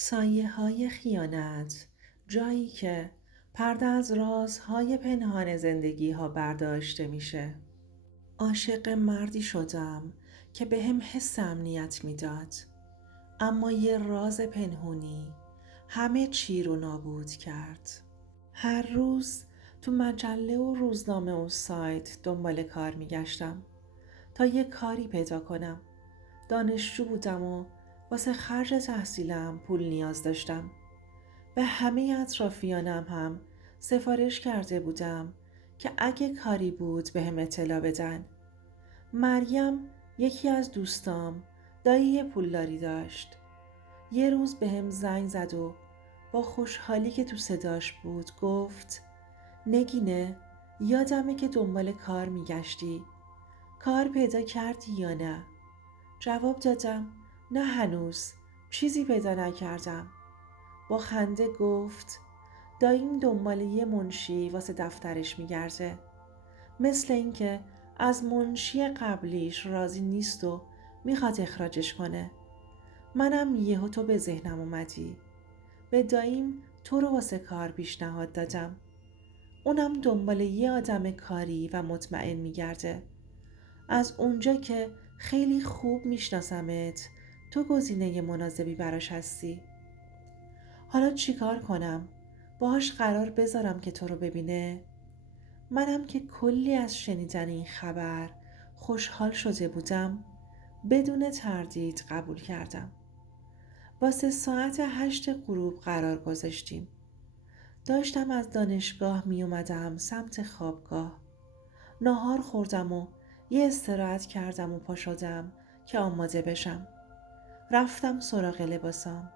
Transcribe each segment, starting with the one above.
سایه‌های خیانت، جایی که پرده از رازهای پنهان زندگی‌ها برداشته میشه. عاشق مردی شدم که بهم حس امنیت میداد، اما یه راز پنهونی همه چی رو نابود کرد. هر روز تو مجله و روزنامه و سایت دنبال کار میگشتم تا یه کاری پیدا کنم. دانشجو بودم و واسه خرج تحصیلم پول نیاز داشتم. به همه اطرافیانم هم سفارش کرده بودم که اگه کاری بود به هم اطلاع بدن. مریم، یکی از دوستام، دایی پولداری داشت. یه روز به هم زنگ زد و با خوشحالی که تو صداش بود گفت: نگینه، یادمه که دنبال کار میگشتی. کار پیدا کردی یا نه؟ جواب دادم: نه هنوز، چیزی پیدا نکردم. با خنده گفت: داییم دنبال یه منشی واسه دفترش میگرده. مثل اینکه از منشی قبلیش راضی نیست و میخواد اخراجش کنه. منم یهو تو به ذهنم اومدی. به داییم تو رو واسه کار پیشنهاد دادم. اونم دنبال یه آدم کاری و مطمئن میگرده. از اونجا که خیلی خوب میشناسمت، تو گزینه مناسبی براش هستی. حالا چیکار کنم؟ باهاش قرار بذارم که تو رو ببینه؟ منم که کلی از شنیدن این خبر خوشحال شده بودم، بدون تردید قبول کردم. واسه ساعت 8 غروب قرار گذاشتیم. داشتم از دانشگاه می اومدم سمت خوابگاه. ناهار خوردم و یه استراحت کردم و پا شدم که آماده بشم. رفتم سراغ لباسام.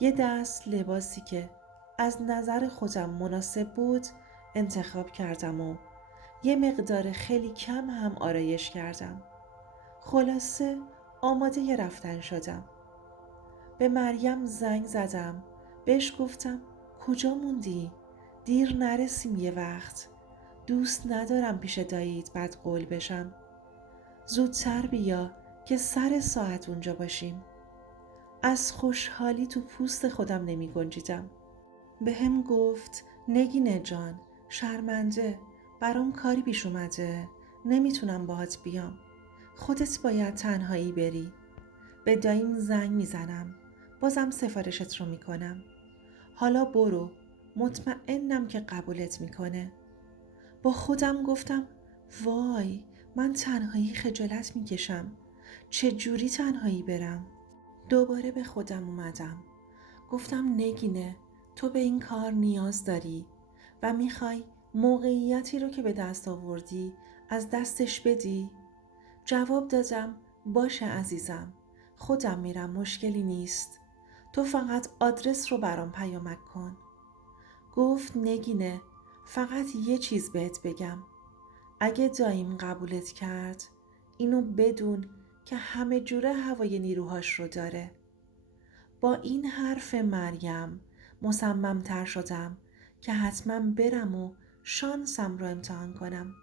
یه دست لباسی که از نظر خودم مناسب بود انتخاب کردم و یه مقدار خیلی کم هم آرایش کردم. خلاصه آماده ی رفتن شدم. به مریم زنگ زدم. بهش گفتم: کجا موندی؟ دیر نرسیم یه وقت. دوست ندارم پیش داییت بد قول بشم. زودتر بیا که سر ساعت اونجا باشیم. از خوشحالی تو پوست خودم نمی گنجیدم. به هم گفت: نگینه جان، شرمنده، برام کاری پیش اومده، نمیتونم باهات بیام. خودت باید تنهایی بری. به داییم زنگ میزنم. بازم سفارشت رو میکنم. حالا برو، مطمئنم که قبولت میکنه. با خودم گفتم: وای، من تنهایی خجالت میکشم. چجوری تنهایی برم؟ دوباره به خودم اومدم. گفتم: نگینه، تو به این کار نیاز داری و میخوای موقعیتی رو که به دست آوردی از دستش بدی؟ جواب دادم: باشه عزیزم، خودم میرم، مشکلی نیست. تو فقط آدرس رو برام پیامک کن. گفت: نگینه، فقط یه چیز بهت بگم. اگه دایم قبولت کرد، اینو بدون که همه جوره هوای نیروهاش رو داره. با این حرف مریم مصمم‌تر شدم که حتما برم و شانسم رو امتحان کنم.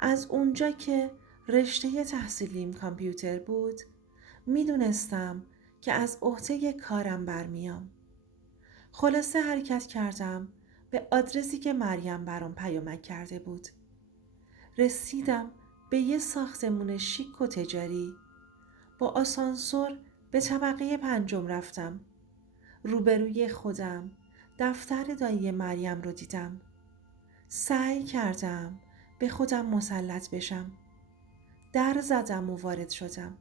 از اونجا که رشته تحصیلیم کامپیوتر بود، میدونستم که از عهده کارم برمیام. خلاصه حرکت کردم به آدرسی که مریم برام پیامک کرده بود. رسیدم به یه ساختمون شیک و تجاری. با آسانسور به طبقه 5 رفتم. روبروی خودم دفتر دایی مریم رو دیدم. سعی کردم به خودم مسلط بشم. در زدم و وارد شدم.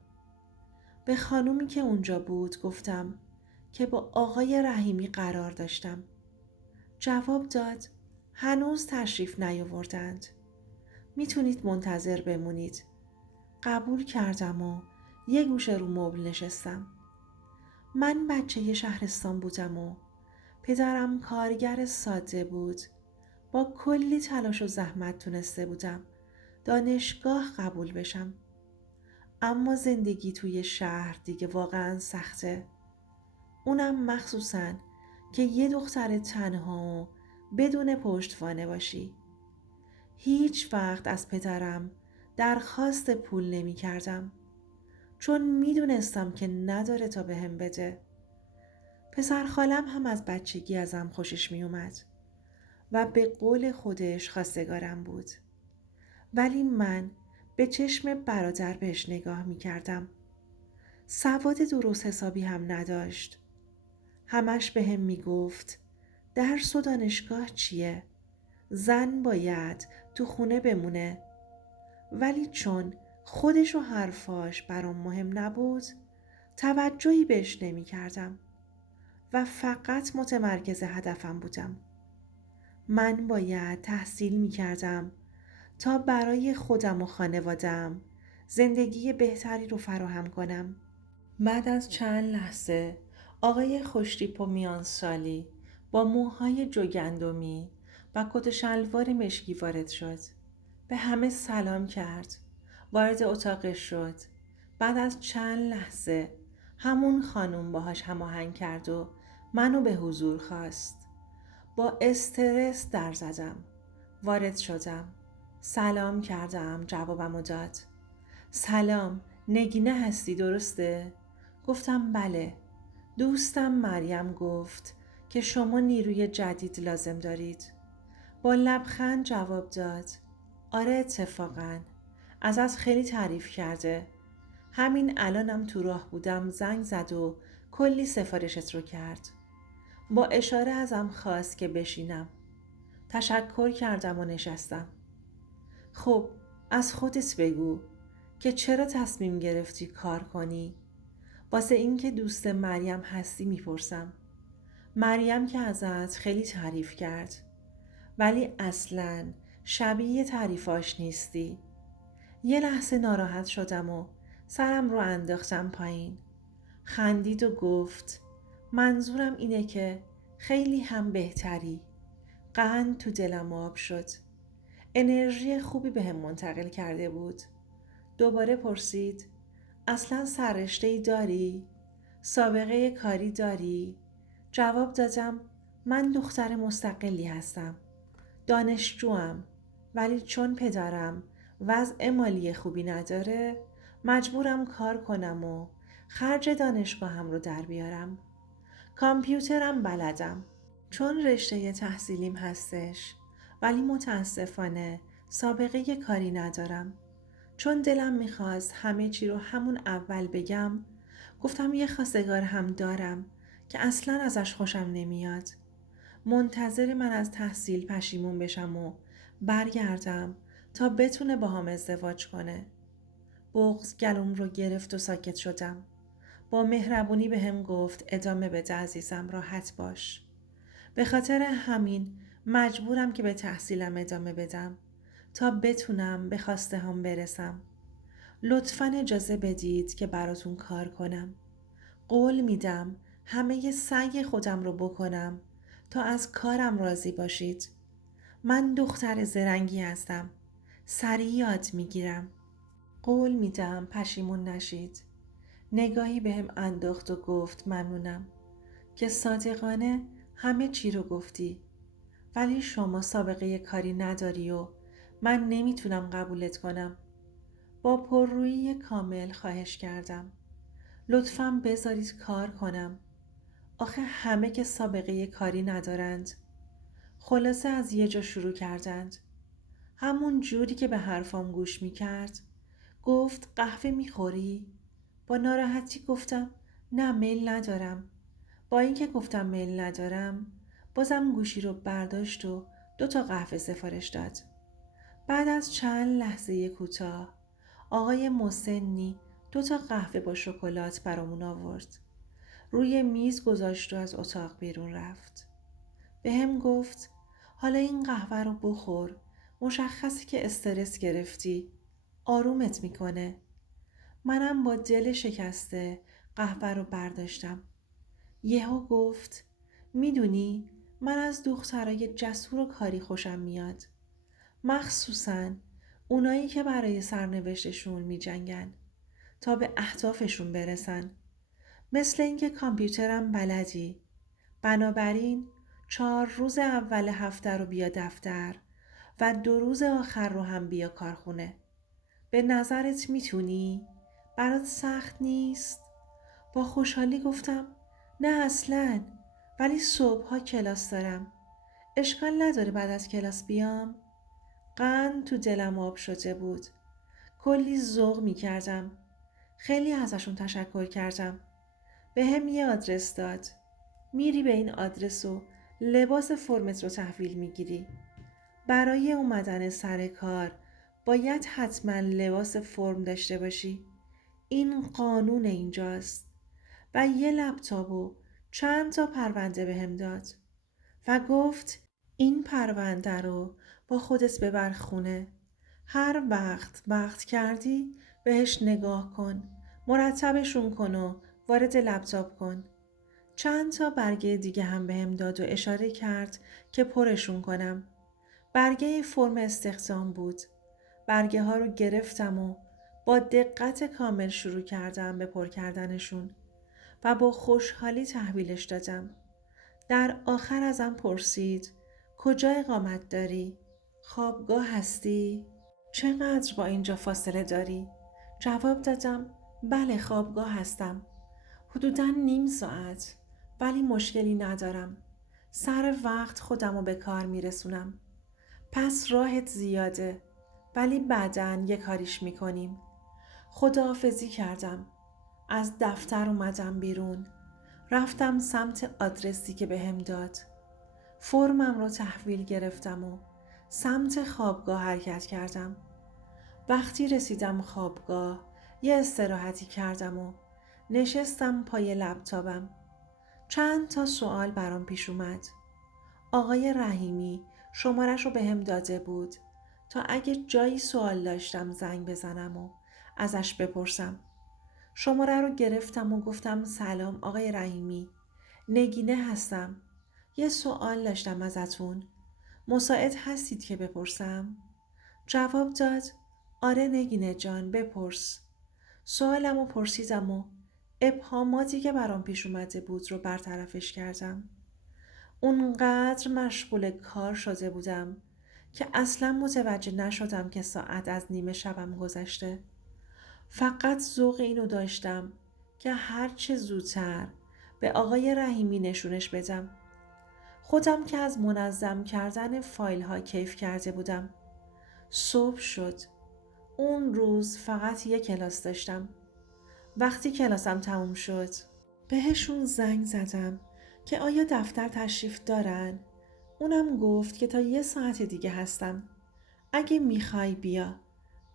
به خانومی که اونجا بود گفتم که با آقای رحیمی قرار داشتم. جواب داد: هنوز تشریف نیاوردند. میتونید منتظر بمونید. قبول کردم و یه گوشه رو مبل نشستم. من بچه شهرستان بودم و پدرم کارگر ساده بود. با کلی تلاش و زحمت تونسته بودم دانشگاه قبول بشم. اما زندگی توی شهر دیگه واقعا سخته. اونم مخصوصاً که یه دختر تنها و بدون پشتوانه باشی. هیچ وقت از پدرم درخواست پول نمی کردم، چون می دونستم که نداره تا بهم بده. پسر خالم هم از بچگی ازم خوشش می اومد و به قول خودش خواستگارم بود. ولی من به چشم برادر بهش نگاه می کردم. سواد درست حسابی هم نداشت. همش به هم می گفت درس و دانشگاه چیه؟ زن باید تو خونه بمونه. ولی چون خودش و حرفاش برام مهم نبود، توجهی بهش نمی کردم و فقط متمرکز هدفم بودم. من باید تحصیل می کردم تا برای خودم و خانوادم زندگی بهتری رو فراهم کنم. بعد از چند لحظه آقای خوشتیپ و میانسالی با موهای جوگندمی و کت و شلوار مشکی وارد شد. به همه سلام کرد. وارد اتاقش شد. بعد از چند لحظه همون خانم باهاش هماهنگ کرد و منو به حضور خواست. با استرس در زدم. وارد شدم. سلام کردم. جوابمو داد. سلام، نگینه هستی درسته؟ گفتم بله. دوستم مریم گفت که شما نیروی جدید لازم دارید. با لبخند جواب داد. آره اتفاقاً. ازت خیلی تعریف کرده. همین الانم تو راه بودم زنگ زد و کلی سفارشت رو کرد. با اشاره ازم خواست که بشینم. تشکر کردم و نشستم. خب از خودت بگو که چرا تصمیم گرفتی کار کنی؟ واسه این که دوست مریم هستی میپرسم. مریم که ازت خیلی تعریف کرد ولی اصلاً شبیه تعریفاش نیستی. یه لحظه ناراحت شدم و سرم رو انداختم پایین. خندید و گفت منظورم اینه که خیلی هم بهتری. قند تو دلم آب شد. انرژی خوبی به هم منتقل کرده بود. دوباره پرسید اصلا سررشته‌ای داری؟ سابقه کاری داری؟ جواب دادم من دختر مستقلی هستم. دانشجوام ولی چون پدرم وضع مالی خوبی نداره مجبورم کار کنم و خرج دانشگاهم رو در بیارم. کامپیوترم بلدم چون رشته تحصیلیم هستش ولی متاسفانه سابقه کاری ندارم. چون دلم میخواست همه چی رو همون اول بگم گفتم یه خواستگار هم دارم که اصلاً ازش خوشم نمیاد. منتظر من از تحصیل پشیمون بشم و برگردم تا بتونه باهام ازدواج کنه. بغض گلوم رو گرفت و ساکت شدم. با مهربونی بهم گفت ادامه بده عزیزم راحت باش. به خاطر همین مجبورم که به تحصیلم ادامه بدم تا بتونم به خواسته هم برسم. لطفاً اجازه بدید که براتون کار کنم. قول میدم همه سعی خودم رو بکنم تا از کارم راضی باشید. من دختر زرنگی هستم. سریع یاد میگیرم. قول میدم پشیمون نشید. نگاهی بهم انداخت و گفت ممنونم که صادقانه همه چی رو گفتی. ولی شما سابقه کاری نداری و من نمیتونم قبولت کنم. با پررویی کامل خواهش کردم. لطفاً بذارید کار کنم. آخه همه که سابقه کاری ندارند. خلاصه از یه جا شروع کردند. همون جوری که به حرفام گوش میکرد گفت قهوه میخوری؟ با ناراحتی گفتم نه میل ندارم. با اینکه گفتم میل ندارم بازم گوشی رو برداشت و 2 قهوه سفارش داد. بعد از چند لحظه کوتاه آقای مسنی 2 قهوه با شکلات برامون آورد. روی میز گذاشت و از اتاق بیرون رفت. به هم گفت حالا این قهوه رو بخور. مشخصه که استرس گرفتی. آرومت میکنه. منم با دل شکسته قهوه رو برداشتم. یهو گفت میدونی من از دخترای جسور و کاری خوشم میاد. مخصوصاً اونایی که برای سرنوشتشون میجنگن تا به اهدافشون برسن. مثل اینکه کامپیوترم بلدی. بنابراین 4 روز اول هفته رو بیا دفتر و 2 روز آخر رو هم بیا کارخونه. به نظرت میتونی؟ برات سخت نیست؟ با خوشحالی گفتم نه اصلاً، ولی صبحها کلاس دارم. اشکال نداره بعد از کلاس بیام؟ قند تو دلم آب شده بود. کلی ذوق می کردم. خیلی ازشون تشکر کردم. به هم یه آدرس داد. میری به این آدرس و لباس فرمت رو تحویل میگیری. برای اومدن سر کار باید حتما لباس فرم داشته باشی. این قانون اینجاست. و یه لپتاپ و چند تا پرونده بهم داد و گفت این پرونده رو با خودت ببر خونه. هر وقت کردی بهش نگاه کن. مرتبشون کن و وارد لپتاپ کن. چند تا برگه دیگه هم بهم داد و اشاره کرد که پرشون کنم. برگه فرم استخدام بود. برگه ها رو گرفتم و با دقت کامل شروع کردم به پر کردنشون و با خوشحالی تحویلش دادم. در آخر ازم پرسید کجا اقامت داری؟ خوابگاه هستی؟ چقدر با اینجا فاصله داری؟ جواب دادم بله خوابگاه هستم. حدوداً نیم ساعت، ولی مشکلی ندارم. سر وقت خودمو به کار میرسونم. پس راحت زیاده، ولی بعداً یه کاریش میکنیم. خداحافظی کردم. از دفتر اومدم بیرون. رفتم سمت آدرسی که بهم داد. فرمم رو تحویل گرفتم و سمت خوابگاه حرکت کردم. وقتی رسیدم خوابگاه یه استراحتی کردم و نشستم پای لپتاپم. چند تا سوال برام پیش اومد. آقای رحیمی شمارش رو بهم داده بود تا اگه جایی سوال داشتم زنگ بزنم و ازش بپرسم. شماره رو گرفتم و گفتم سلام آقای رحیمی. نگینه هستم. یه سوال داشتم ازتون. مساعد هستید که بپرسم؟ جواب داد آره نگینه جان بپرس. سوالم رو پرسیدم و ابهاماتی که برام پیش اومده بود رو برطرفش کردم. اونقدر مشغول کار شده بودم که اصلا متوجه نشدم که ساعت از نیمه شبم گذشته. فقط ذوق اینو داشتم که هرچه زودتر به آقای رحیمی نشونش بدم. خودم که از منظم کردن فایل ها کیف کرده بودم. صبح شد. اون روز فقط یک کلاس داشتم. وقتی کلاسم تموم شد بهشون زنگ زدم که آیا دفتر تشریف دارن؟ اونم گفت که تا یه ساعت دیگه هستم. اگه میخوای بیا.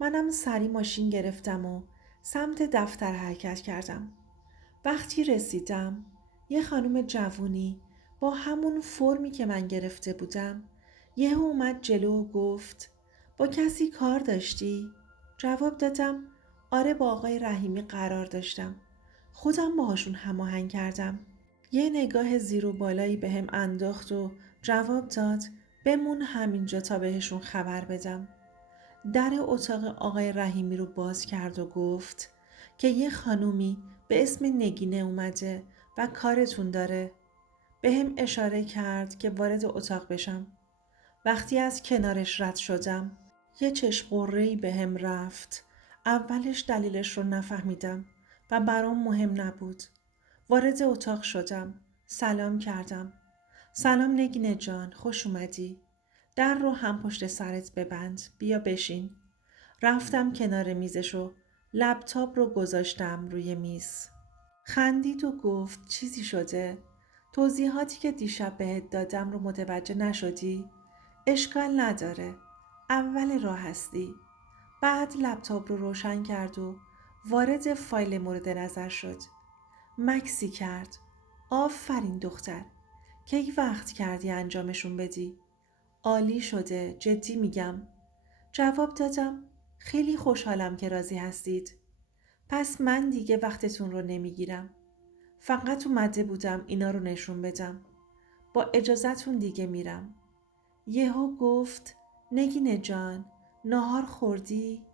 منم سری ماشین گرفتم و سمت دفتر حرکت کردم. وقتی رسیدم یه خانم جوونی با همون فرمی که من گرفته بودم یهو اومد جلو و گفت با کسی کار داشتی؟ جواب دادم آره با آقای رحیمی قرار داشتم. خودم باهاشون هماهنگ کردم. یه نگاه زیر و بالایی بهم انداخت و جواب داد بمون همینجا تا بهشون خبر بدم. در اتاق آقای رحیمی رو باز کرد و گفت که یه خانومی به اسم نگینه اومده و کارتون داره. بهم اشاره کرد که وارد اتاق بشم. وقتی از کنارش رد شدم یه چشم قره‌ای بهم رفت. اولش دلیلش رو نفهمیدم و برام مهم نبود. وارد اتاق شدم. سلام کردم. سلام نگینه جان خوش اومدی. در رو هم پشت سرت ببند. بیا بشین. رفتم کنار میزش و لپتاپ رو گذاشتم روی میز. خندید و گفت چیزی شده؟ توضیحاتی که دیشب بهت دادم رو متوجه نشدی؟ اشکال نداره. اول راه هستی. بعد لپتاپ رو روشن کرد و وارد فایل مورد نظر شد. مکسی کرد. آفرین دختر. کی وقت کردی انجامشون بدی؟ عالی شده. جدی میگم. جواب دادم خیلی خوشحالم که راضی هستید. پس من دیگه وقتتون رو نمیگیرم. فقط اومده بودم اینا رو نشون بدم. با اجازتون دیگه میرم. یهو گفت نگینه جان ناهار خوردی؟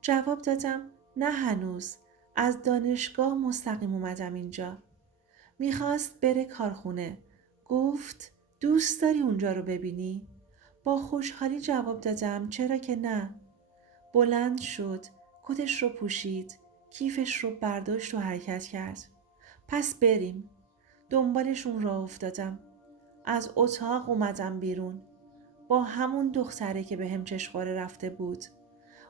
جواب دادم نه هنوز. از دانشگاه مستقیم اومدم اینجا. میخواست بره کارخونه. گفت دوست داری اونجا رو ببینی؟ با خوشحالی جواب دادم چرا که نه. بلند شد. کتش رو پوشید. کیفش رو برداشت و حرکت کرد. پس بریم. دنبالشون راه افتادم. از اتاق اومدم بیرون. با همون دختره که به هم چشخواره رفته بود.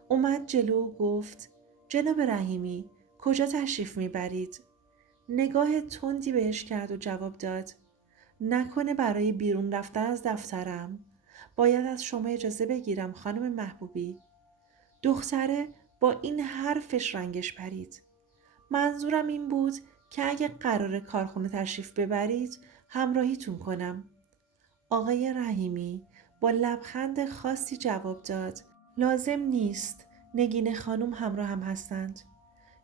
اومد جلو و گفت جناب رحیمی کجا تشریف میبرید؟ نگاه تندی بهش کرد و جواب داد نکنه برای بیرون رفتن از دفترم باید از شما اجازه بگیرم خانم محبوبی؟ دختره با این حرفش رنگش پرید. منظورم این بود که اگه قرار کارخونه تشریف ببرید همراهیتون کنم. آقای رحیمی با لبخند خاصی جواب داد لازم نیست، نگین خانم همراه هم هستند.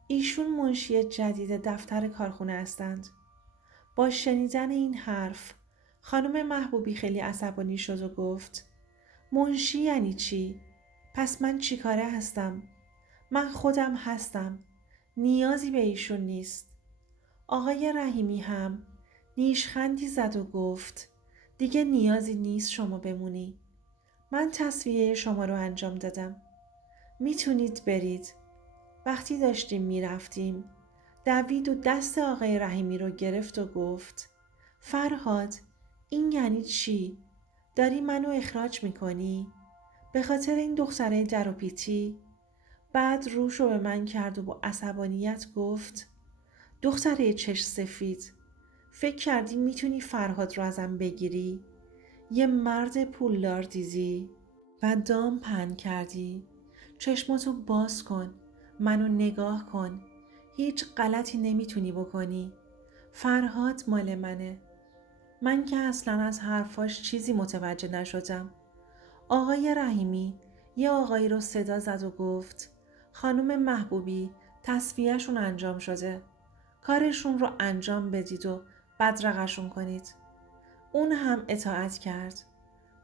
ایشون منشی جدید دفتر کارخونه هستند. با شنیدن این حرف خانم محبوبی خیلی عصبانی شد و گفت منشی یعنی چی؟ پس من چی کاره هستم؟ من خودم هستم. نیازی به ایشون نیست. آقای رحیمی هم نیشخندی زد و گفت دیگه نیازی نیست شما بمونی. من تصفیه شما رو انجام دادم. میتونید برید. وقتی داشتیم میرفتیم دوید و دست آقای رحیمی رو گرفت و گفت فرهاد این یعنی چی؟ داری منو اخراج میکنی؟ به خاطر این دختره در و پیتی؟ بعد روش رو به من کرد و با عصبانیت گفت دختره چشم سفید فکر کردی میتونی فرهاد رو ازم بگیری؟ یه مرد پولدار دیدی و دام پهن کردی؟ چشماتو باز کن، منو نگاه کن. هیچ غلطی نمیتونی بکنی. فرهاد مال منه. من که اصلا از حرفاش چیزی متوجه نشدم. آقای رحیمی یه آقایی رو صدا زد و گفت خانم محبوبی تصفیهشون انجام شده. کارشون رو انجام بدید و بدرقشون کنید. اون هم اطاعت کرد.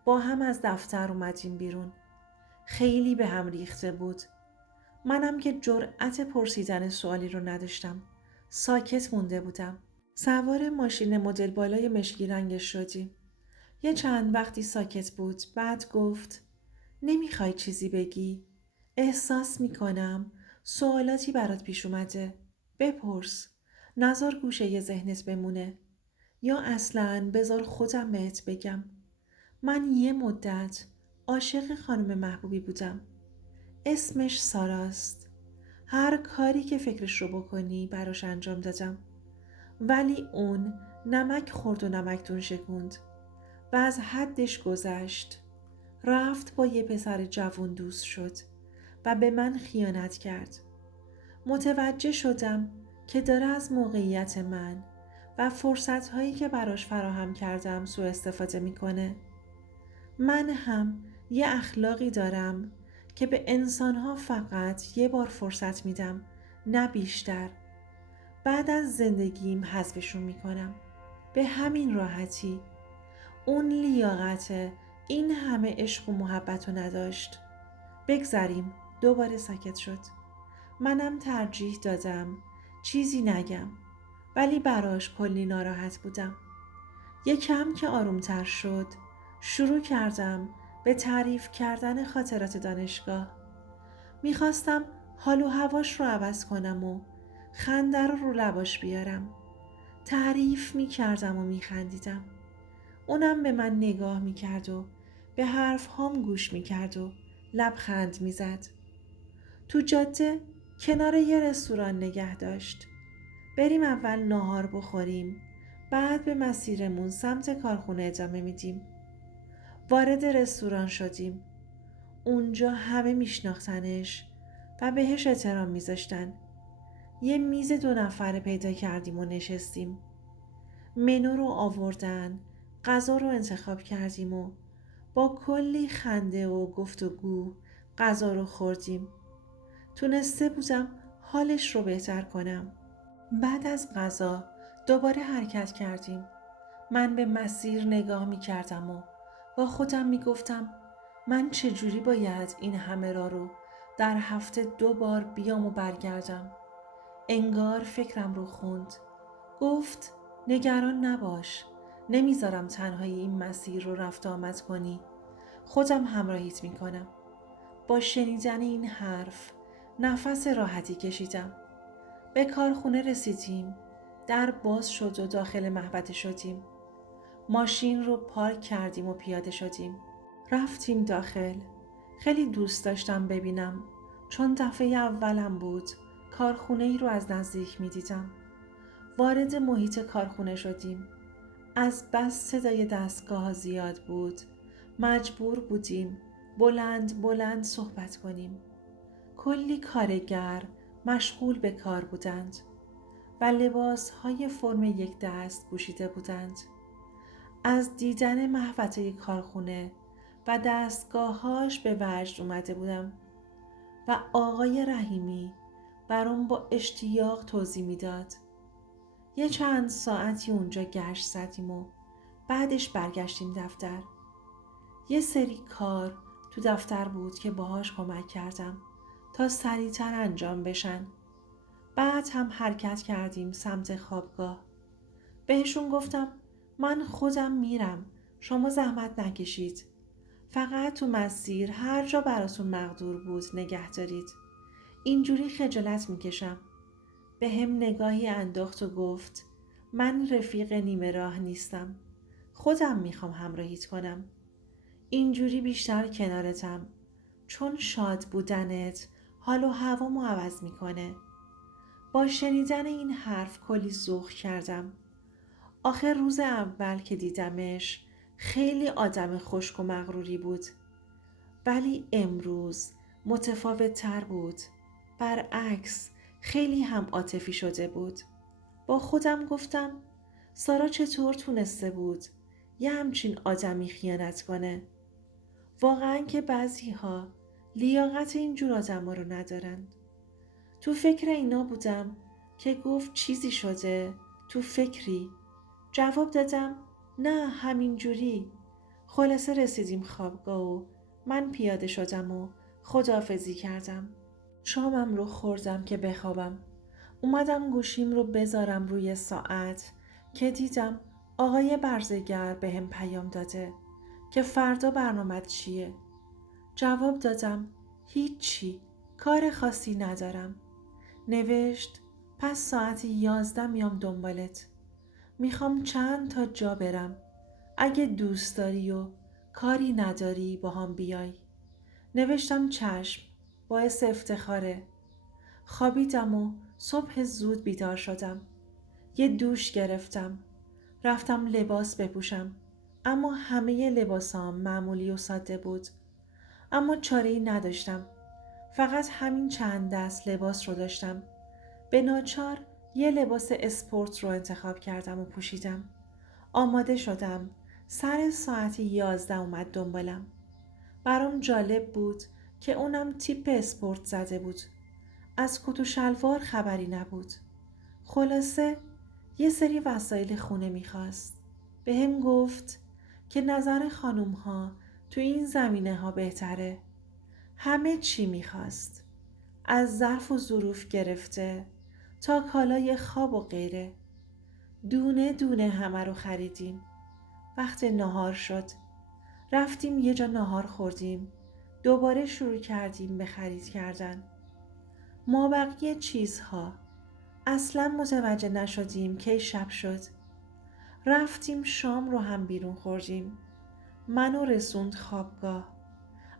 با هم از دفتر اومدیم بیرون. خیلی به هم ریخته بود. منم که جرأت پرسیدن سوالی رو نداشتم. ساکت مونده بودم. سوار ماشین مدل بالای مشکی رنگش شدیم. یه چند وقتی ساکت بود. بعد گفت نمیخوای چیزی بگی؟ احساس میکنم سوالاتی برات پیش اومده. بپرس. نذار گوشه یه ذهنت بمونه. یا اصلاً بذار خودم بهت بگم. من یه مدت عاشق خانم محبوبی بودم. اسمش ساراست. هر کاری که فکرش رو بکنی براش انجام دادم. ولی اون نمک خورد و نمکتون شکوند و از حدش گذشت. رفت با یه پسر جوان دوست شد و به من خیانت کرد. متوجه شدم که داره از موقعیت من و فرصت‌هایی که براش فراهم کردم سوء استفاده میکنه. من هم یه اخلاقی دارم که به انسانها فقط یه بار فرصت میدم، نه بیشتر. بعد از زندگیم حذفشون میکنم. به همین راحتی. اون لیاقت این همه عشق و محبت رو نداشت. بگذریم. دوباره ساکت شد. منم ترجیح دادم چیزی نگم، ولی براش کلی ناراحت بودم. یکم که آرومتر شد شروع کردم به تعریف کردن خاطرات دانشگاه. میخواستم حال و هواش رو عوض کنم و خنده رو لباش بیارم. تعریف میکردم و میخندیدم. اونم به من نگاه میکرد و به حرف هام گوش میکرد و لبخند میزد. تو جاده کنار یه رستوران نگه داشت. بریم اول ناهار بخوریم، بعد به مسیرمون سمت کارخونه ادامه میدیم. وارد رستوران شدیم. اونجا همه میشناختنش و بهش احترام میذاشتن. یه میز 2 نفره پیدا کردیم و نشستیم. منو رو آوردن، غذا رو انتخاب کردیم و با کلی خنده و گفتگو غذا رو خوردیم. تونسته بودم حالش رو بهتر کنم. بعد از غذا دوباره حرکت کردیم. من به مسیر نگاه می کردم و با خودم می گفتم من چجوری باید این همه رو در هفته 2 بار بیام و برگردم. انگار فکرم رو خوند. گفت نگران نباش. نمیذارم تنهایی این مسیر رو رفت آمد کنی. خودم همراهیت می کنم. با شنیدن این حرف نفس راحتی کشیدم. به کارخونه رسیدیم. در باز شد و داخل محوطه شدیم. ماشین رو پارک کردیم و پیاده شدیم. رفتیم داخل. خیلی دوست داشتم ببینم، چون دفعه اولم بود کارخونه ای رو از نزدیک می دیدم. وارد محیط کارخونه شدیم. از بس صدای دستگاه ها زیاد بود، مجبور بودیم بلند بلند صحبت کنیم. کلی کارگر مشغول به کار بودند و لباس های فرم یک دست پوشیده بودند. از دیدن محوطه کارخونه و دستگاهاش به وجد اومده بودم و آقای رحیمی برام با اشتیاق توضیح میداد. یه چند ساعتی اونجا گشت زدیم و بعدش برگشتیم دفتر. یه سری کار تو دفتر بود که باهاش کمک کردم تا سریعتر انجام بشن. بعد هم حرکت کردیم سمت خوابگاه. بهشون گفتم من خودم میرم، شما زحمت نکشید. فقط تو مسیر هر جا براتون مقدور بود نگه دارید. اینجوری خجالت میکشم. به هم نگاهی انداخت و گفت من رفیق نیمه راه نیستم. خودم میخوام همراهیت کنم. اینجوری بیشتر کنارتم، چون شاد بودنت حال و هوامو عوض میکنه. با شنیدن این حرف کلی ذوق کردم. آخر روز اول که دیدمش خیلی آدم خشک و مغروری بود، ولی امروز متفاوت تر بود. برعکس خیلی هم عاطفی شده بود. با خودم گفتم سارا چطور تونسته بود یه همچین آدمی خیانت کنه؟ واقعا که بعضی ها لیاقت اینجور آدم ها رو ندارن. تو فکر اینا بودم که گفت چیزی شده؟ تو فکری؟ جواب دادم نه همینجوری. خلاصه رسیدیم خوابگاه و من پیاده شدم و خداحافظی کردم. شامم رو خوردم که بخوابم. اومدم گوشیم رو بذارم روی ساعت که دیدم آقای برزگر به هم پیام داده که فردا برنامه‌ت چیه؟ جواب دادم هیچی، کار خاصی ندارم. نوشت پس ساعت 11 میام دنبالت. میخوام چند تا جا برم. اگه دوست داری و کاری نداری با هم بیای. نوشتم چشم، باعث افتخاره. خوابیدم و صبح زود بیدار شدم. یه دوش گرفتم. رفتم لباس بپوشم. اما همه لباسام معمولی و ساده بود. اما چاره‌ای نداشتم. فقط همین چند دست لباس رو داشتم. به ناچار یه لباس اسپورت رو انتخاب کردم و پوشیدم. آماده شدم. سر ساعت 11 اومد دنبالم. برام جالب بود که اونم تیپ اسپورت زده بود. از کت و شلوار خبری نبود. خلاصه یه سری وسایل خونه میخواست. به هم گفت که نظر خانوم ها تو این زمینه ها بهتره. همه چی میخواست. از ظرف و ظروف گرفته تا کالای خواب و غیره. دونه دونه همه رو خریدیم. وقت نهار شد. رفتیم یه جا نهار خوردیم. دوباره شروع کردیم به خرید کردن. ما بقیه چیزها اصلا متوجه نشدیم که شب شد. رفتیم شام رو هم بیرون خوردیم. منو رسوند خوابگاه.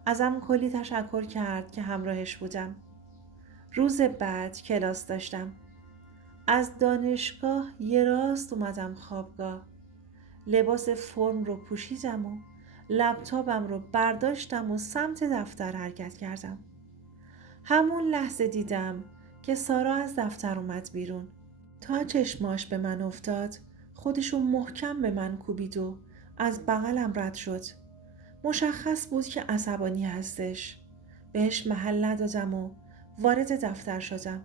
ازم کلی تشکر کرد که همراهش بودم. روز بعد کلاس داشتم. از دانشگاه یه راست اومدم خوابگاه. لباس فرم رو پوشیدم و لپتاپم رو برداشتم و سمت دفتر حرکت کردم. همون لحظه دیدم که سارا از دفتر اومد بیرون. تا چشماش به من افتاد خودشو محکم به من کوبید و از بغلم رد شد. مشخص بود که عصبانی هستش. بهش محل ندادم و وارد دفتر شدم.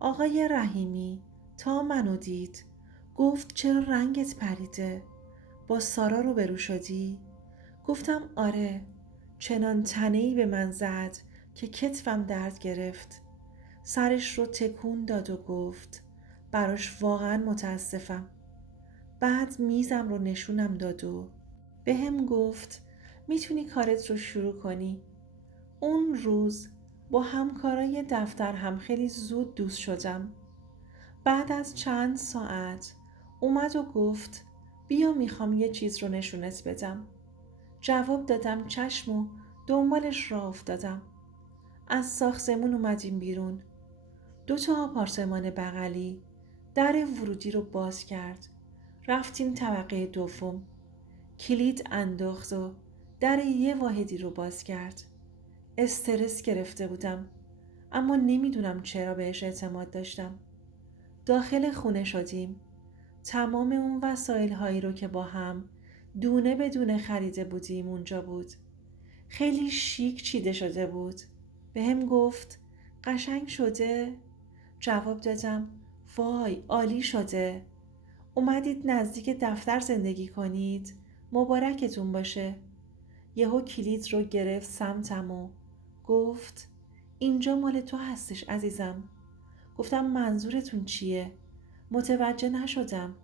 آقای رحیمی تا منو دید گفت چرا رنگت پریده؟ با سارا روبرو شدی؟ گفتم آره. چنان تنه‌ای به من زد که کتفم درد گرفت. سرش رو تکون داد و گفت براش واقعا متاسفم. بعد میزم رو نشونم داد و به هم گفت میتونی کارت رو شروع کنی. اون روز با همکارای دفتر هم خیلی زود دوست شدم. بعد از چند ساعت اومد و گفت بیا میخوام یه چیز رو نشونت بدم. جواب دادم چشم و دنبالش راه افتادم. از ساختمون اومدیم بیرون. 2 آپارتمان بغلی. در ورودی رو باز کرد. رفتیم طبقه دوم. کلید انداخت و در یه واحدی رو باز کرد. استرس گرفته بودم اما نمیدونم چرا بهش اعتماد داشتم. داخل خونه شدیم. تمام اون وسایل هایی رو که با هم دونه به دونه خریده بودیم اونجا بود. خیلی شیک چیده شده بود. به هم گفت قشنگ شده؟ جواب دادم وای عالی شده. اومدید نزدیک دفتر زندگی کنید؟ مبارکتون باشه. یهو کلید رو گرفت سمتم و گفت اینجا مال تو هستش عزیزم. گفتم منظورتون چیه؟ متوجه نشدم.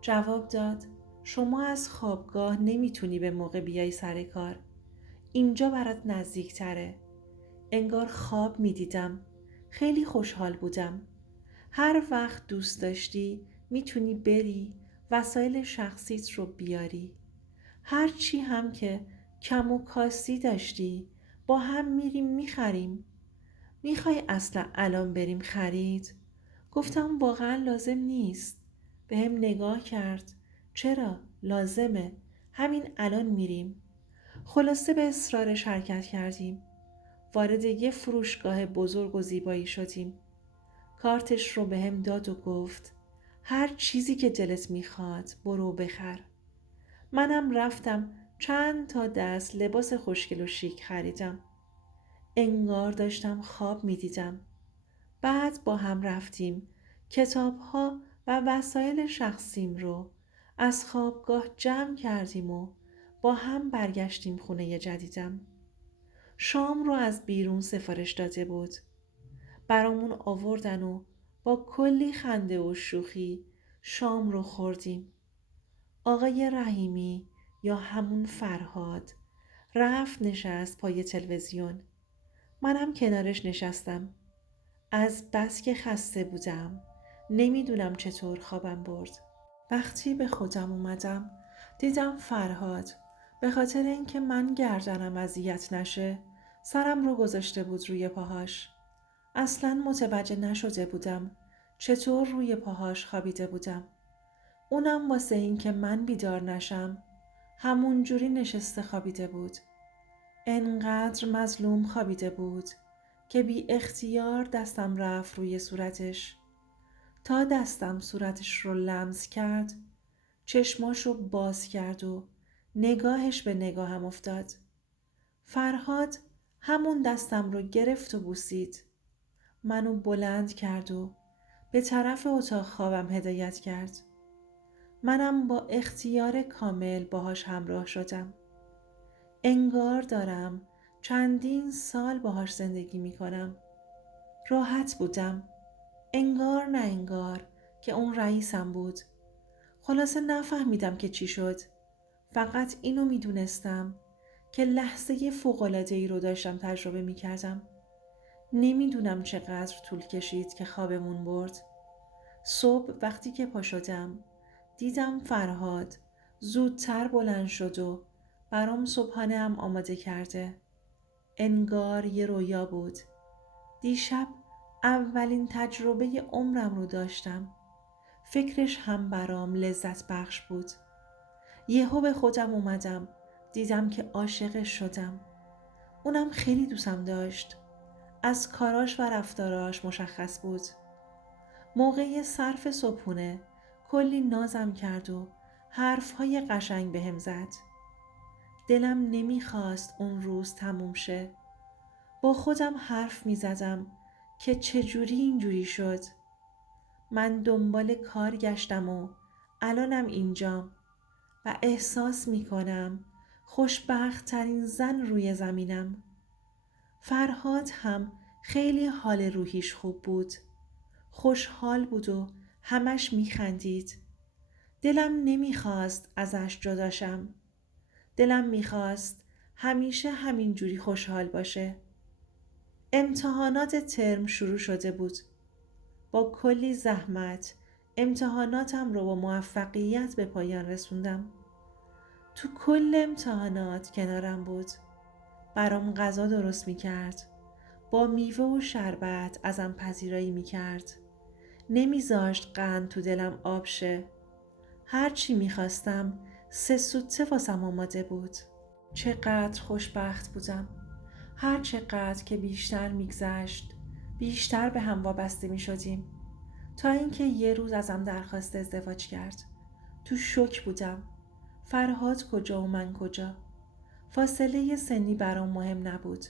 جواب داد شما از خوابگاه نمیتونی به موقع بیای سر کار. اینجا برات نزدیک تره. انگار خواب میدیدم. خیلی خوشحال بودم. هر وقت دوست داشتی میتونی بری وسایل شخصیت رو بیاری. هر چی هم که کم و کاستی داشتی با هم میریم میخریم. میخوای اصلا الان بریم خرید؟ گفتم واقعا لازم نیست. به هم نگاه کرد. چرا؟ لازمه. همین الان میریم. خلاصه به اصرارش حرکت کردیم. وارد یه فروشگاه بزرگ و زیبایی شدیم. کارتش رو به هم داد و گفت هر چیزی که دلت میخواد برو بخر. منم رفتم چند تا دست لباس خوشگل و شیک خریدم. انگار داشتم خواب میدیدم. بعد با هم رفتیم کتاب‌ها و وسایل شخصیم رو از خوابگاه جمع کردیم و با هم برگشتیم خونه جدیدم. شام رو از بیرون سفارش داده بود. برامون آوردن و با کلی خنده و شوخی شام رو خوردیم. آقای رحیمی یا همون فرهاد رفت نشست پای تلویزیون. منم کنارش نشستم. از بس که خسته بودم نمیدونم چطور خوابم برد. وقتی به خودم اومدم دیدم فرهاد به خاطر اینکه من گردنم اذیت نشه سرم رو گذاشته بود روی پاهاش. اصلاً متوجه نشده بودم چطور روی پاهاش خوابیده بودم. اونم واسه این که من بیدار نشم همون جوری نشسته خوابیده بود. انقدر مظلوم خوابیده بود که بی اختیار دستم رفت روی صورتش. تا دستم صورتش رو لمس کرد چشماشو باز کرد و نگاهش به نگاهم افتاد. فرهاد همون دستم رو گرفت و بوسید. منو بلند کرد و به طرف اتاق خوابم هدایت کرد. منم با اختیار کامل باهاش همراه شدم. انگار دارم چندین سال باهاش زندگی می کنم. راحت بودم. انگار نه انگار که اون رئیسم بود. خلاصه نفهمیدم که چی شد. فقط اینو می دونستم که لحظه فوق‌العاده‌ای رو داشتم تجربه می کردم. نمیدونم چقدر طول کشید که خوابمون برد. صبح وقتی که پا شدم دیدم فرهاد زودتر بلند شد و برام صبحانه هم آماده کرده. انگار یه رویا بود. دیشب اولین تجربه عمرم رو داشتم. فکرش هم برام لذت بخش بود. یهو به خودم اومدم. دیدم که عاشقش شدم. اونم خیلی دوستم داشت. از کاراش و رفتاراش مشخص بود. موقع صرف صبحونه کلی نازم کرد و حرفهای قشنگ بهم زد. دلم نمیخواست اون روز تموم شه. با خودم حرف میزدم که چجوری اینجوری شد. من دنبال کار گشتم و الانم اینجام و احساس میکنم خوشبخت ترین زن روی زمینم. فرهاد هم خیلی حال روحیش خوب بود. خوشحال بود و همش میخندید. دلم نمیخواست ازش جداشم. دلم میخواست همیشه همینجوری خوشحال باشه. امتحانات ترم شروع شده بود. با کلی زحمت امتحاناتم رو با موفقیت به پایان رسوندم. تو کل امتحانات کنارم بود. برام غذا درست میکرد. با میوه و شربت ازم پذیرایی میکرد. نمیذاشت قند تو دلم آب شه. هر چی میخواستم 3 سوته واسم آماده بود. چقدر خوشبخت بودم. هر چقدر که بیشتر میگذشت بیشتر به هم وابسته میشدیم، تا اینکه یه روز ازم درخواست ازدواج کرد. تو شوک بودم. فرهاد کجا و من کجا؟ فاصله سنی برام مهم نبود،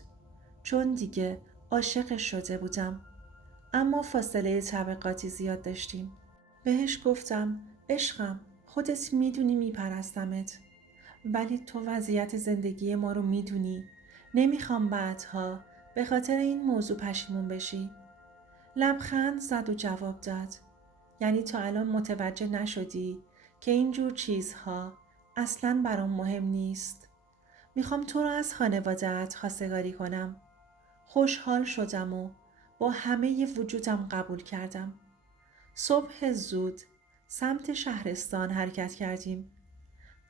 چون دیگه عاشقش شده بودم. اما فاصله طبقاتی زیاد داشتیم. بهش گفتم عشقم، خودت میدونی میپرستمت، ولی تو وضعیت زندگی ما رو میدونی. نمیخوام بعدها به خاطر این موضوع پشیمون بشی. لبخند زد و جواب داد. یعنی تا الان متوجه نشدی که اینجور چیزها اصلاً برام مهم نیست. میخوام تو رو از خانواده‌ات خواستگاری کنم. خوشحال شدم و با همه وجودم قبول کردم. صبح زود سمت شهرستان حرکت کردیم.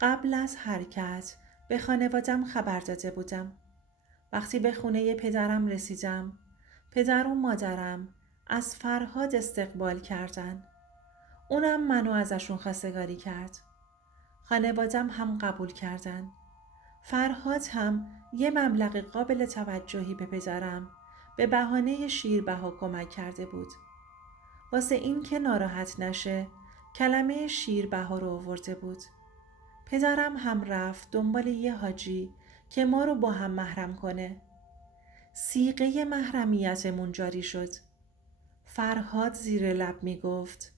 قبل از حرکت به خانوادم خبر داده بودم. وقتی به خونه پدرم رسیدم، پدر و مادرم از فرهاد استقبال کردن. اونم منو ازشون خواستگاری کرد. خانوادم هم قبول کردن. فرهاد هم یه مبلغ قابل توجهی به پدرم به بهانه شیربها کمک کرده بود. واسه این که ناراحت نشه کلمه شیربها رو آورده بود. پدرم هم رفت دنبال یه حاجی که ما رو با هم محرم کنه. صیغه محرمیتمون جاری شد. فرهاد زیر لب می گفت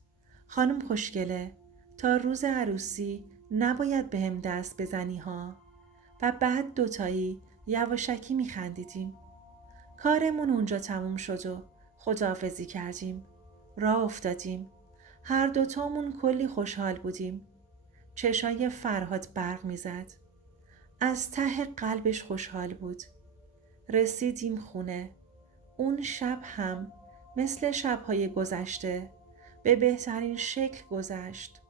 خانم خوشگله، تا روز عروسی نباید به هم دست بزنی ها. و بعد دوتایی یواشکی می خندیدیم. کارمون اونجا تموم شد و خداحافظی کردیم. راه افتادیم. هر دوتامون کلی خوشحال بودیم. چشای فرهاد برق می زد. از ته قلبش خوشحال بود. رسیدیم خونه. اون شب هم مثل شب‌های گذشته به بهترین شکل گذشت.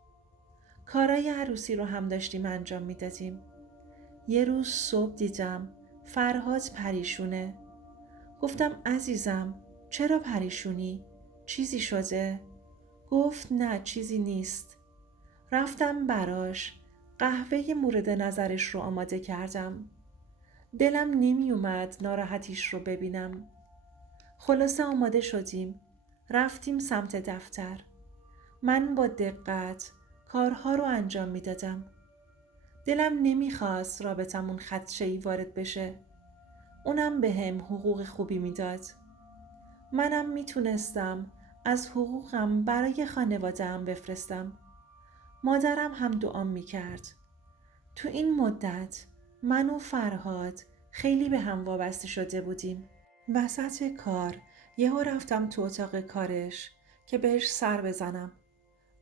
کارای عروسی رو هم داشتیم انجام میدادیم. یه روز صبح دیدم فرهاد پریشونه. گفتم عزیزم چرا پریشونی؟ چیزی شده؟ گفت نه چیزی نیست. رفتم براش قهوه مورد نظرش رو آماده کردم. دلم نمی اومد ناراحتیش رو ببینم. خلاصه آماده شدیم. رفتیم سمت دفتر. من با دقت کارها رو انجام می دادم. دلم نمیخواست رابطمون خدشه‌ای وارد بشه. اونم به هم حقوق خوبی میداد. منم میتونستم از حقوقم برای خانواده‌ام بفرستم. مادرم هم دعام میکرد. تو این مدت من و فرهاد خیلی به هم وابسته شده بودیم. وسط کار یهو رفتم تو اتاق کارش که بهش سر بزنم.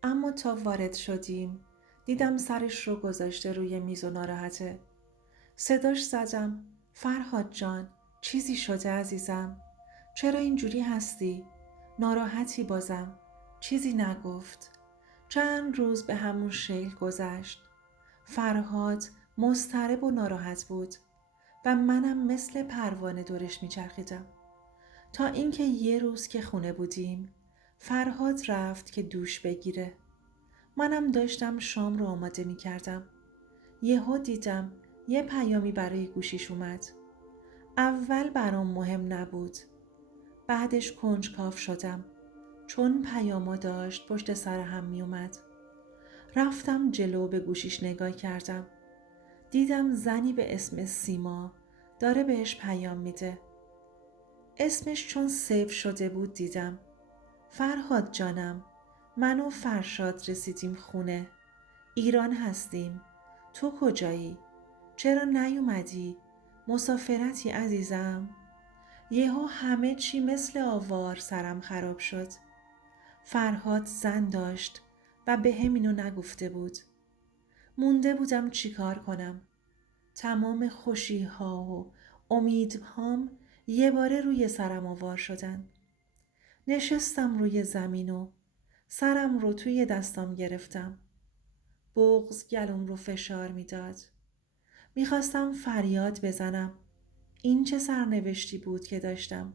اما تا وارد شدیم دیدم سرش رو گذاشته روی میز و ناراحته. صداش زدم فرهاد جان چیزی شده عزیزم؟ چرا اینجوری هستی؟ ناراحتی بازم؟ چیزی نگفت. چند روز به همون شکل گذشت. فرهاد مضطرب و ناراحت بود و منم مثل پروانه دورش میچرخیدم. تا اینکه یه روز که خونه بودیم فرهاد رفت که دوش بگیره. منم داشتم شام رو آماده می کردم. یهو دیدم یه پیامی برای گوشیش اومد. اول برام مهم نبود. بعدش کنجکاو شدم چون پیاما داشت پشت سر هم می اومد. رفتم جلو به گوشیش نگاه کردم. دیدم زنی به اسم سیما داره بهش پیام میده. اسمش چون سیو شده بود دیدم. فرهاد جانم، من و فرشاد رسیدیم خونه. ایران هستیم. تو کجایی؟ چرا نیومدی؟ مسافرتی عزیزم؟ یهو همه چی مثل آوار سرم خراب شد. فرهاد زن داشت و به هم اینو نگفته بود. مونده بودم چی کار کنم. تمام خوشی‌ها و امیدهام یه باره روی سرم آوار شدن. نشستم روی زمین و سرم رو توی دستام گرفتم. بغض گلوم رو فشار میداد. میخواستم فریاد بزنم. این چه سرنوشتی بود که داشتم؟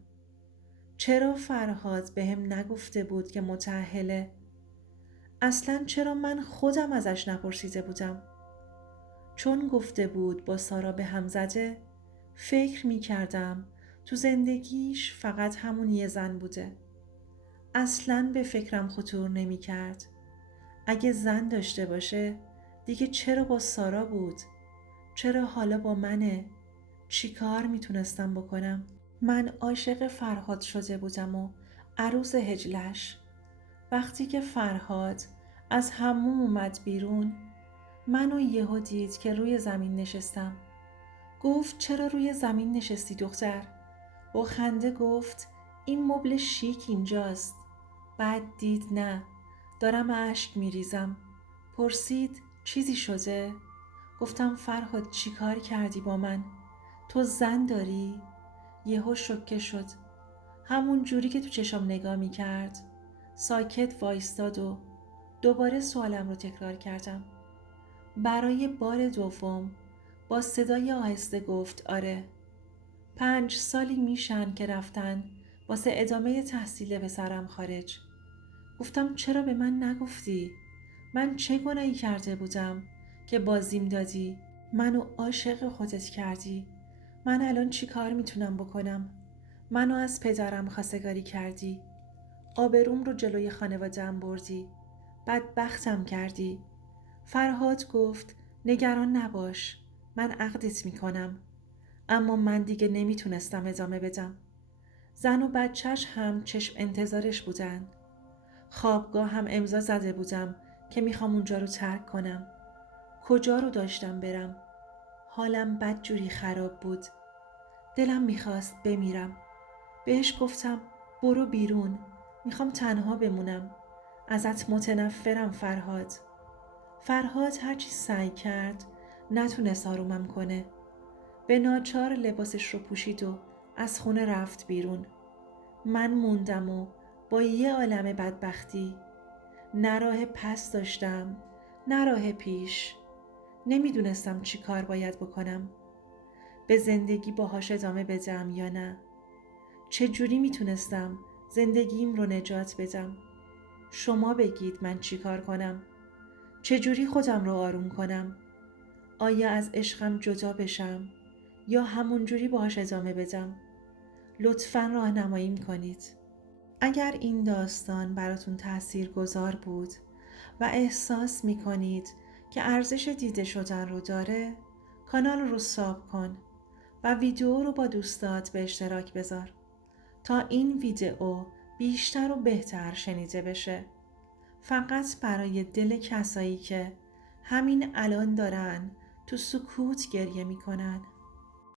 چرا فرهاد بهم نگفته بود که متأهله؟ اصلاً چرا من خودم ازش نپرسیده بودم؟ چون گفته بود با سارا به هم زده، فکر می کردم تو زندگیش فقط همون یه زن بوده. اصلاً به فکرم خطور نمی کرد. اگه زن داشته باشه دیگه چرا با سارا بود؟ چرا حالا با منه؟ چی کار می تونستم بکنم؟ من عاشق فرهاد شده بودم و عروس هجلش. وقتی که فرهاد از حموم اومد بیرون، منو یهو دید که روی زمین نشستم. گفت چرا روی زمین نشستی دختر؟ با خنده گفت این مبل شیک اینجاست. بعد دید نه، دارم اشک میریزم. پرسید چیزی شده؟ گفتم فرهاد چی کار کردی با من؟ تو زن داری؟ یهو شوکه شد. همون جوری که تو چشام نگاه میکرد. ساکت وایستاد و دوباره سوالم رو تکرار کردم. برای بار دوم با صدای آهسته گفت آره. 5 سالی میشن که رفتن واسه ادامه تحصیل پسرم خارج. گفتم چرا به من نگفتی؟ من چه گناهی کرده بودم که بازیم دادی؟ منو عاشق خودت کردی. من الان چی کار میتونم بکنم؟ منو از پدرم خواستگاری کردی. آبروم رو جلوی خانواده‌ام بردی. بدبختم کردی. فرهاد گفت نگران نباش، من عقدت میکنم. اما من دیگه نمیتونستم ادامه بدم. زن و بچهش هم چشم انتظارش بودن. خوابگاه هم امضا زده بودم که میخوام اونجا رو ترک کنم. کجا رو داشتم برم؟ حالم بدجوری خراب بود. دلم میخواست بمیرم. بهش گفتم برو بیرون، میخوام تنها بمونم. ازت متنفرم فرهاد. فرهاد هرچی سعی کرد نتونست آرومم کنه. به ناچار لباسش رو پوشید و از خونه رفت بیرون. من موندم و با یه عالم بدبختی. نه راه پس داشتم نه راه پیش. نمیدونستم چی کار باید بکنم. به زندگی باهاش ادامه بدم یا نه. چجوری میتونستم زندگیم رو نجات بدم؟ شما بگید من چی کار کنم؟ چجوری خودم رو آروم کنم؟ آیا از عشقم جدا بشم یا همونجوری باهاش ادامه بدم؟ لطفاً راهنماییم کنید. اگر این داستان براتون تاثیرگذار بود و احساس میکنید که ارزش دیده شدن رو داره، کانال رو ساب کن و ویدیو رو با دوستات به اشتراک بذار تا این ویدیو بیشتر و بهتر شنیده بشه. فقط برای دل کسایی که همین الان دارن تو سکوت گریه میکنن.